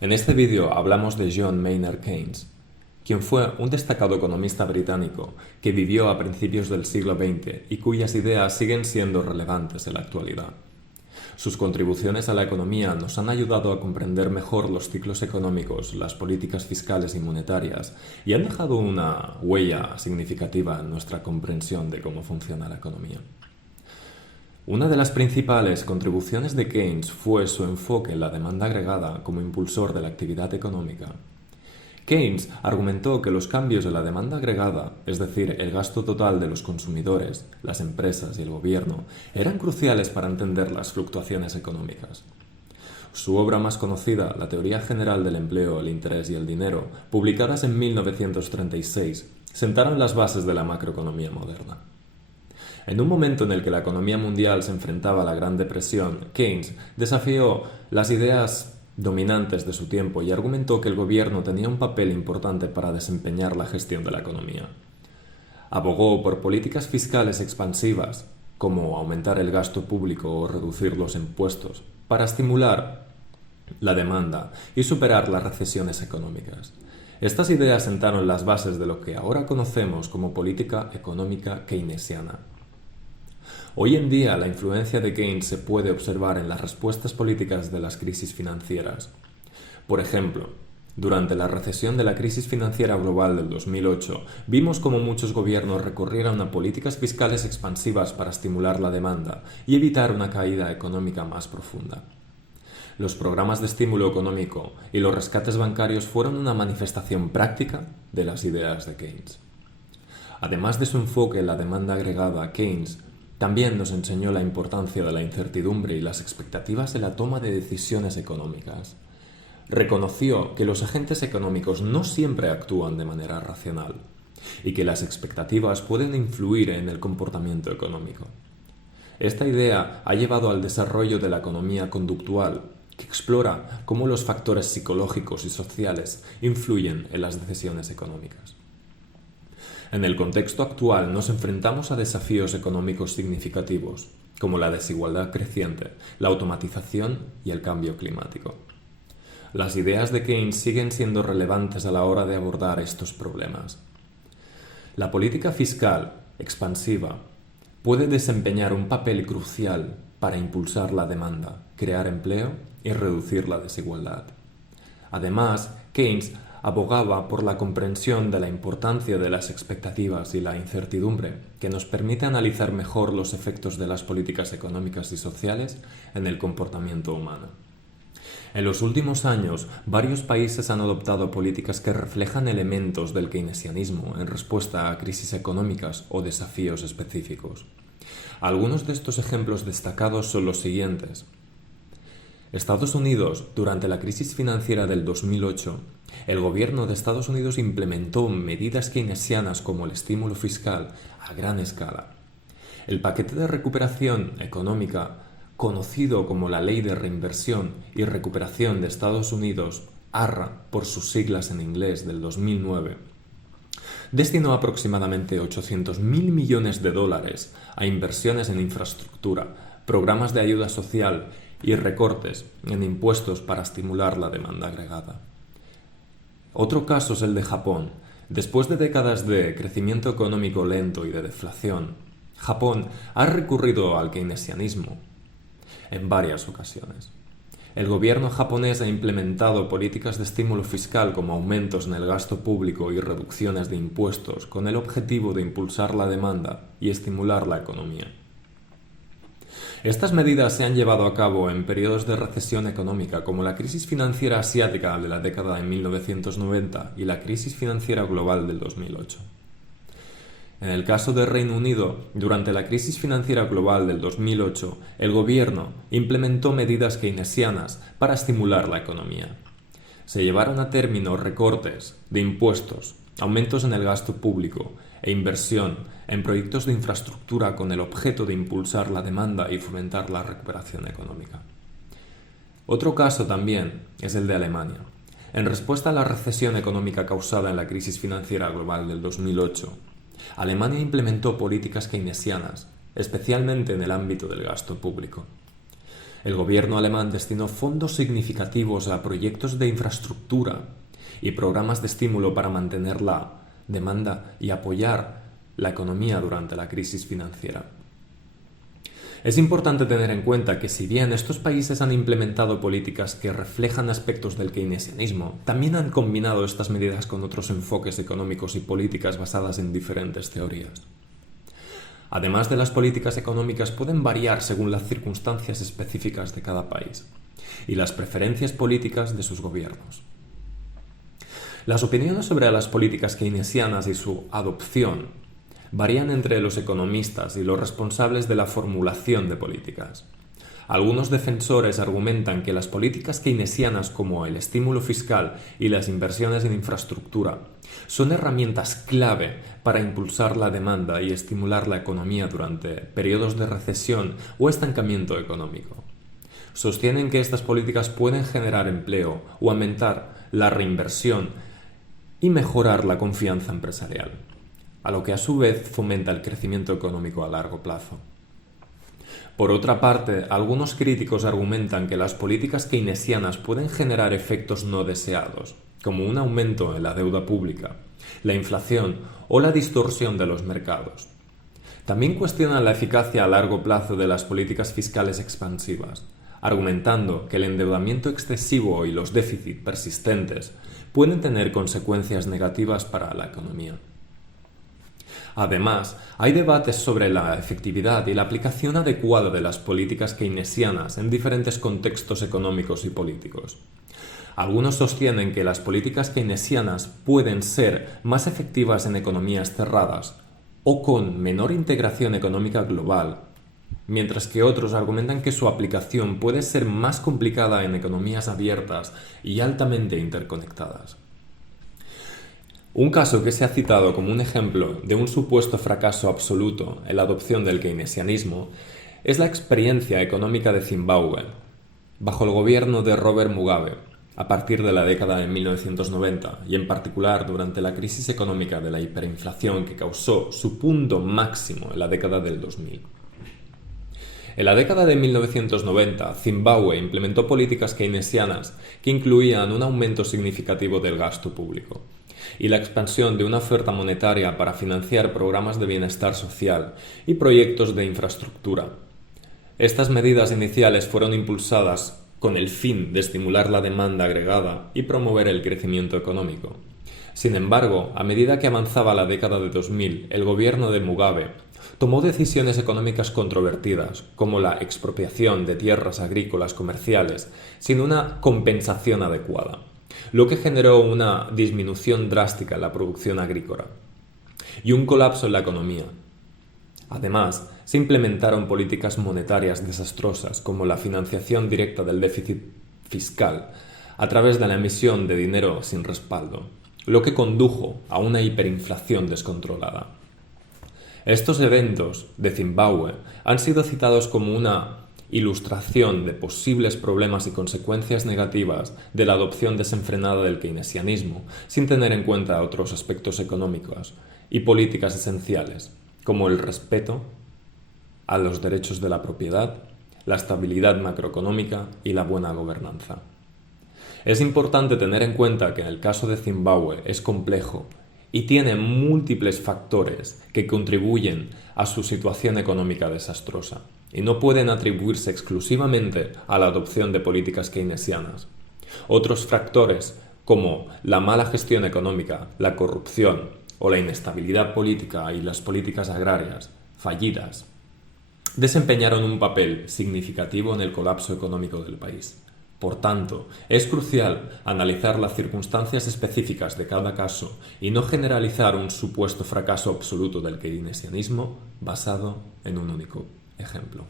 En este vídeo hablamos de John Maynard Keynes, quien fue un destacado economista británico que vivió a principios del siglo XX y cuyas ideas siguen siendo relevantes en la actualidad. Sus contribuciones a la economía nos han ayudado a comprender mejor los ciclos económicos, las políticas fiscales y monetarias, y han dejado una huella significativa en nuestra comprensión de cómo funciona la economía. Una de las principales contribuciones de Keynes fue su enfoque en la demanda agregada como impulsor de la actividad económica. Keynes argumentó que los cambios en la demanda agregada, es decir, el gasto total de los consumidores, las empresas y el gobierno, eran cruciales para entender las fluctuaciones económicas. Su obra más conocida, La teoría general del empleo, el interés y el dinero, publicadas en 1936, sentaron las bases de la macroeconomía moderna. En un momento en el que la economía mundial se enfrentaba a la Gran Depresión, Keynes desafió las ideas dominantes de su tiempo y argumentó que el gobierno tenía un papel importante para desempeñar la gestión de la economía. Abogó por políticas fiscales expansivas, como aumentar el gasto público o reducir los impuestos, para estimular la demanda y superar las recesiones económicas. Estas ideas sentaron las bases de lo que ahora conocemos como política económica keynesiana. Hoy en día, la influencia de Keynes se puede observar en las respuestas políticas de las crisis financieras. Por ejemplo, durante la recesión de la crisis financiera global del 2008, vimos cómo muchos gobiernos recurrieron a políticas fiscales expansivas para estimular la demanda y evitar una caída económica más profunda. Los programas de estímulo económico y los rescates bancarios fueron una manifestación práctica de las ideas de Keynes. Además de su enfoque en la demanda agregada, Keynes también nos enseñó la importancia de la incertidumbre y las expectativas en la toma de decisiones económicas. Reconoció que los agentes económicos no siempre actúan de manera racional y que las expectativas pueden influir en el comportamiento económico. Esta idea ha llevado al desarrollo de la economía conductual, que explora cómo los factores psicológicos y sociales influyen en las decisiones económicas. En el contexto actual nos enfrentamos a desafíos económicos significativos, como la desigualdad creciente, la automatización y el cambio climático. Las ideas de Keynes siguen siendo relevantes a la hora de abordar estos problemas. La política fiscal expansiva puede desempeñar un papel crucial para impulsar la demanda, crear empleo y reducir la desigualdad. Además, Keynes abogaba por la comprensión de la importancia de las expectativas y la incertidumbre, que nos permite analizar mejor los efectos de las políticas económicas y sociales en el comportamiento humano. En los últimos años, varios países han adoptado políticas que reflejan elementos del keynesianismo en respuesta a crisis económicas o desafíos específicos. Algunos de estos ejemplos destacados son los siguientes. Estados Unidos, durante la crisis financiera del 2008, el gobierno de Estados Unidos implementó medidas keynesianas como el estímulo fiscal a gran escala. El paquete de recuperación económica, conocido como la Ley de Reinversión y Recuperación de Estados Unidos, ARRA por sus siglas en inglés, del 2009, destinó aproximadamente 800.000 millones de dólares a inversiones en infraestructura, programas de ayuda social y recortes en impuestos para estimular la demanda agregada. Otro caso es el de Japón. Después de décadas de crecimiento económico lento y de deflación, Japón ha recurrido al keynesianismo en varias ocasiones. El gobierno japonés ha implementado políticas de estímulo fiscal como aumentos en el gasto público y reducciones de impuestos con el objetivo de impulsar la demanda y estimular la economía. Estas medidas se han llevado a cabo en periodos de recesión económica como la crisis financiera asiática de la década de 1990 y la crisis financiera global del 2008. En el caso del Reino Unido, durante la crisis financiera global del 2008, el gobierno implementó medidas keynesianas para estimular la economía. Se llevaron a término recortes de impuestos, aumentos en el gasto público e inversión en proyectos de infraestructura con el objeto de impulsar la demanda y fomentar la recuperación económica. Otro caso también es el de Alemania. En respuesta a la recesión económica causada en la crisis financiera global del 2008, Alemania implementó políticas keynesianas, especialmente en el ámbito del gasto público. El gobierno alemán destinó fondos significativos a proyectos de infraestructura y programas de estímulo para mantener la demanda y apoyar la economía durante la crisis financiera. Es importante tener en cuenta que si bien estos países han implementado políticas que reflejan aspectos del keynesianismo, también han combinado estas medidas con otros enfoques económicos y políticas basadas en diferentes teorías. Además de las políticas económicas pueden variar según las circunstancias específicas de cada país y las preferencias políticas de sus gobiernos. Las opiniones sobre las políticas keynesianas y su adopción varían entre los economistas y los responsables de la formulación de políticas. Algunos defensores argumentan que las políticas keynesianas como el estímulo fiscal y las inversiones en infraestructura son herramientas clave para impulsar la demanda y estimular la economía durante periodos de recesión o estancamiento económico. Sostienen que estas políticas pueden generar empleo o aumentar la reinversión y mejorar la confianza empresarial, a lo que a su vez fomenta el crecimiento económico a largo plazo. Por otra parte, algunos críticos argumentan que las políticas keynesianas pueden generar efectos no deseados, como un aumento en la deuda pública, la inflación o la distorsión de los mercados. También cuestionan la eficacia a largo plazo de las políticas fiscales expansivas, argumentando que el endeudamiento excesivo y los déficits persistentes pueden tener consecuencias negativas para la economía. Además, hay debates sobre la efectividad y la aplicación adecuada de las políticas keynesianas en diferentes contextos económicos y políticos. Algunos sostienen que las políticas keynesianas pueden ser más efectivas en economías cerradas o con menor integración económica global, mientras que otros argumentan que su aplicación puede ser más complicada en economías abiertas y altamente interconectadas. Un caso que se ha citado como un ejemplo de un supuesto fracaso absoluto en la adopción del keynesianismo es la experiencia económica de Zimbabue, bajo el gobierno de Robert Mugabe, a partir de la década de 1990 y en particular durante la crisis económica de la hiperinflación que causó su punto máximo en la década del 2000. En la década de 1990, Zimbabue implementó políticas keynesianas que incluían un aumento significativo del gasto público y la expansión de una oferta monetaria para financiar programas de bienestar social y proyectos de infraestructura. Estas medidas iniciales fueron impulsadas con el fin de estimular la demanda agregada y promover el crecimiento económico. Sin embargo, a medida que avanzaba la década de 2000, el gobierno de Mugabe tomó decisiones económicas controvertidas, como la expropiación de tierras agrícolas comerciales sin una compensación adecuada, lo que generó una disminución drástica en la producción agrícola y un colapso en la economía. Además, se implementaron políticas monetarias desastrosas como la financiación directa del déficit fiscal a través de la emisión de dinero sin respaldo, lo que condujo a una hiperinflación descontrolada. Estos eventos de Zimbabue han sido citados como una ilustración de posibles problemas y consecuencias negativas de la adopción desenfrenada del keynesianismo, sin tener en cuenta otros aspectos económicos y políticas esenciales, como el respeto a los derechos de la propiedad, la estabilidad macroeconómica y la buena gobernanza. Es importante tener en cuenta que en el caso de Zimbabue es complejo y tiene múltiples factores que contribuyen a su situación económica desastrosa y no pueden atribuirse exclusivamente a la adopción de políticas keynesianas. Otros factores, como la mala gestión económica, la corrupción o la inestabilidad política y las políticas agrarias fallidas, desempeñaron un papel significativo en el colapso económico del país. Por tanto, es crucial analizar las circunstancias específicas de cada caso y no generalizar un supuesto fracaso absoluto del keynesianismo basado en un único ejemplo.